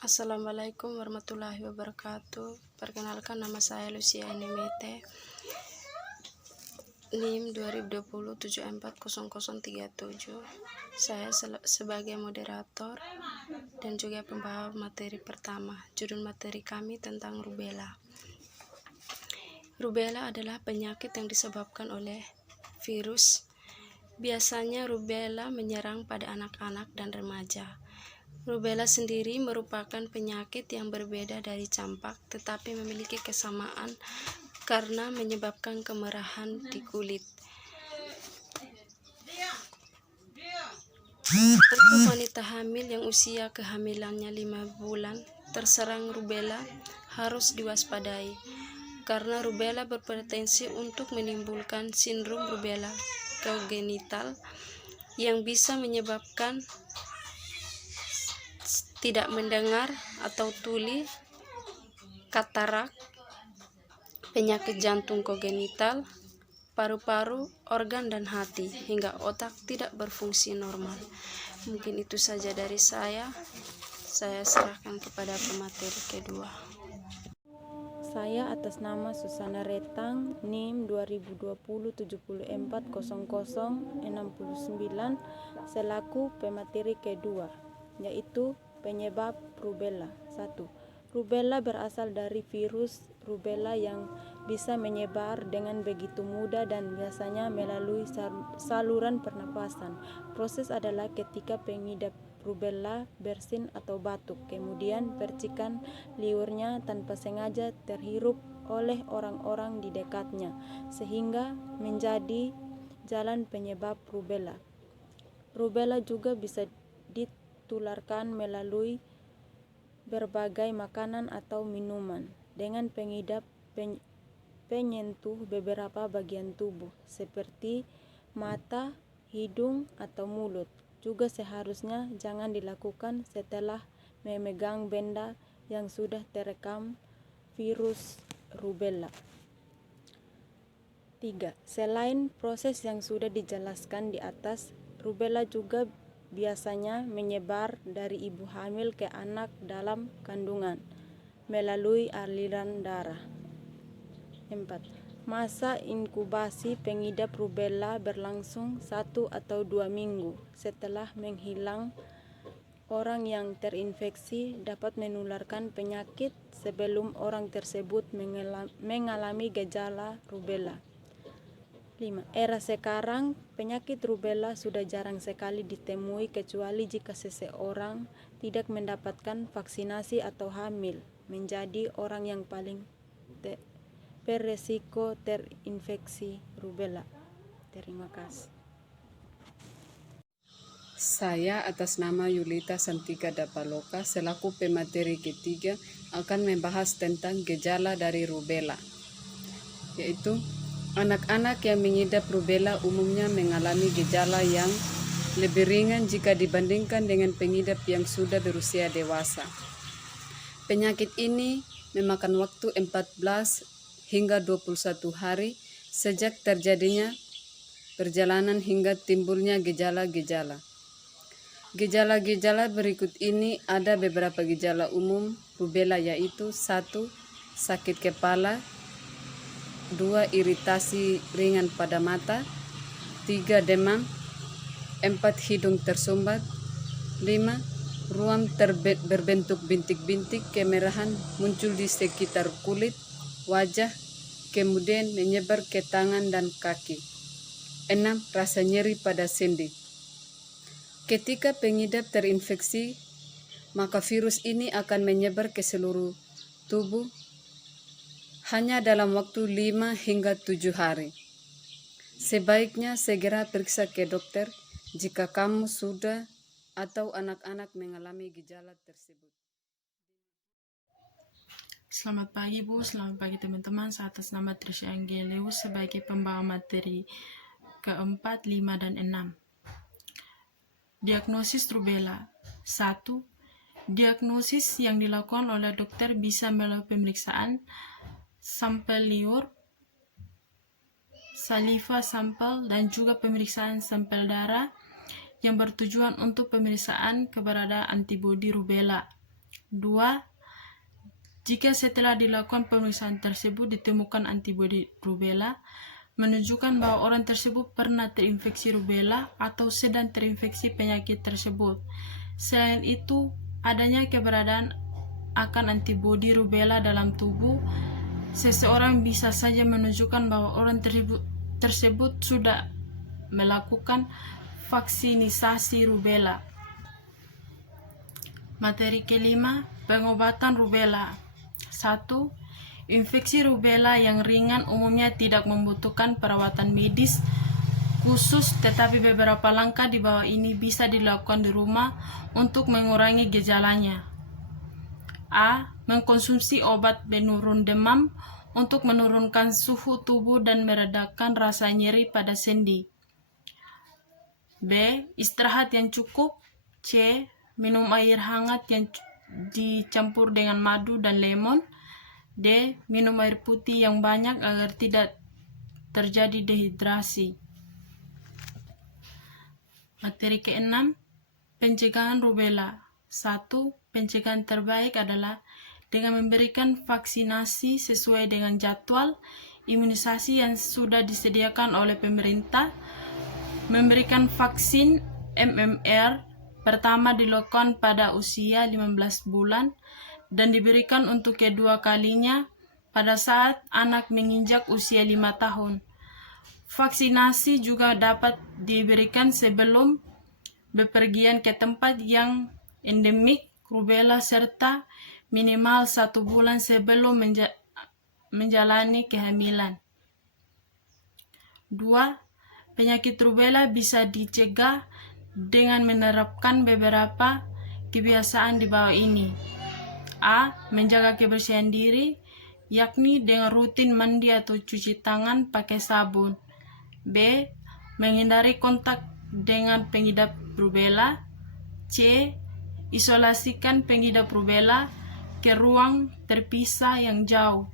Assalamualaikum warahmatullahi wabarakatuh. Perkenalkan, nama saya Lucia Inimete, NIM 2020 740037. Saya sebagai moderator dan juga pembawa materi pertama. Judul materi kami tentang rubella. Rubella adalah penyakit yang disebabkan oleh virus. Biasanya rubella menyerang pada anak-anak dan remaja. Rubella sendiri merupakan penyakit yang berbeda dari campak, tetapi memiliki kesamaan karena menyebabkan kemerahan di kulit. Untuk wanita hamil yang usia kehamilannya 5 bulan terserang rubella harus diwaspadai, karena rubella berpotensi untuk menimbulkan sindrom rubella kongenital yang bisa menyebabkan tidak mendengar atau tuli, katarak, penyakit jantung kongenital, paru-paru, organ dan hati, hingga otak tidak berfungsi normal. Mungkin itu saja dari saya. Saya serahkan kepada pemateri kedua. Saya atas nama Susana Retang, NIM 2020 740069 selaku pemateri kedua, yaitu penyebab rubella. 1. Rubella berasal dari virus rubella yang bisa menyebar dengan begitu mudah dan biasanya melalui saluran pernapasan. Proses adalah ketika pengidap rubella bersin atau batuk, kemudian percikan liurnya tanpa sengaja terhirup oleh orang-orang di dekatnya, sehingga menjadi jalan penyebab rubella. Rubella juga bisa ditularkan melalui berbagai makanan atau minuman dengan pengidap penyentuh beberapa bagian tubuh seperti mata, hidung, atau mulut. Juga seharusnya jangan dilakukan setelah memegang benda yang sudah terekam virus rubella. 3. Selain proses yang sudah dijelaskan di atas, rubella juga biasanya menyebar dari ibu hamil ke anak dalam kandungan melalui aliran darah. 4. Masa inkubasi pengidap rubella berlangsung 1 atau 2 minggu. Setelah menghilang, orang yang terinfeksi dapat menularkan penyakit sebelum orang tersebut mengalami gejala rubella. 5. Era sekarang, penyakit rubella sudah jarang sekali ditemui kecuali jika seseorang tidak mendapatkan vaksinasi atau hamil, menjadi orang yang paling beresiko terinfeksi rubella. Terima kasih. Saya atas nama Yulita Santika Dapaloka selaku pemateri ketiga akan membahas tentang gejala dari rubella, yaitu anak-anak yang mengidap rubella umumnya mengalami gejala yang lebih ringan jika dibandingkan dengan pengidap yang sudah berusia dewasa. Penyakit ini memakan waktu 14 hingga 21 hari sejak terjadinya perjalanan hingga timbulnya gejala-gejala. Gejala-gejala berikut ini ada beberapa gejala umum rubella, yaitu 1. Sakit kepala, 2. Iritasi ringan pada mata, 3. Demam, 4. Hidung tersumbat, 5. Ruam berbentuk bintik-bintik kemerahan muncul di sekitar kulit, wajah, kemudian menyebar ke tangan dan kaki. 6. Rasa nyeri pada sendi. Ketika pengidap terinfeksi, maka virus ini akan menyebar ke seluruh tubuh hanya dalam waktu 5 hingga 7 hari. Sebaiknya segera periksa ke dokter jika kamu sudah atau anak-anak mengalami gejala tersebut. Selamat pagi Bu, selamat pagi teman-teman. Saya atas nama Trisha Anggeleus sebagai pembawa materi keempat, 5, dan 6. Diagnosis rubella. 1. Diagnosis yang dilakukan oleh dokter bisa melalui pemeriksaan sampel liur, saliva sampel, dan juga pemeriksaan sampel darah yang bertujuan untuk pemeriksaan keberadaan antibodi rubella. 2. Jika setelah dilakukan pemeriksaan tersebut ditemukan antibodi rubella, menunjukkan bahwa orang tersebut pernah terinfeksi rubella atau sedang terinfeksi penyakit tersebut. Selain itu, adanya keberadaan akan antibodi rubella dalam tubuh seseorang bisa saja menunjukkan bahwa orang tersebut sudah melakukan vaksinisasi rubella. Materi kelima, pengobatan rubella. 1. Infeksi rubella yang ringan umumnya tidak membutuhkan perawatan medis khusus, tetapi beberapa langkah di bawah ini bisa dilakukan di rumah untuk mengurangi gejalanya. A. Mengkonsumsi obat penurun demam untuk menurunkan suhu tubuh dan meredakan rasa nyeri pada sendi. B. Istirahat yang cukup. C. Minum air hangat yang dicampur dengan madu dan lemon. D. Minum air putih yang banyak agar tidak terjadi dehidrasi. Materi keenam, pencegahan rubella. 1. Pencegahan terbaik adalah dengan memberikan vaksinasi sesuai dengan jadwal imunisasi yang sudah disediakan oleh pemerintah. Memberikan vaksin MMR pertama dilakukan pada usia 15 bulan dan diberikan untuk kedua kalinya pada saat anak menginjak usia 5 tahun. Vaksinasi juga dapat diberikan sebelum bepergian ke tempat yang endemik rubella serta minimal 1 bulan sebelum menjalani kehamilan. 2. Penyakit rubella bisa dicegah dengan menerapkan beberapa kebiasaan di bawah ini. A. Menjaga kebersihan diri, yakni dengan rutin mandi atau cuci tangan pakai sabun. B. Menghindari kontak dengan pengidap rubella. C. Isolasikan pengidap rubella ke ruang terpisah yang jauh.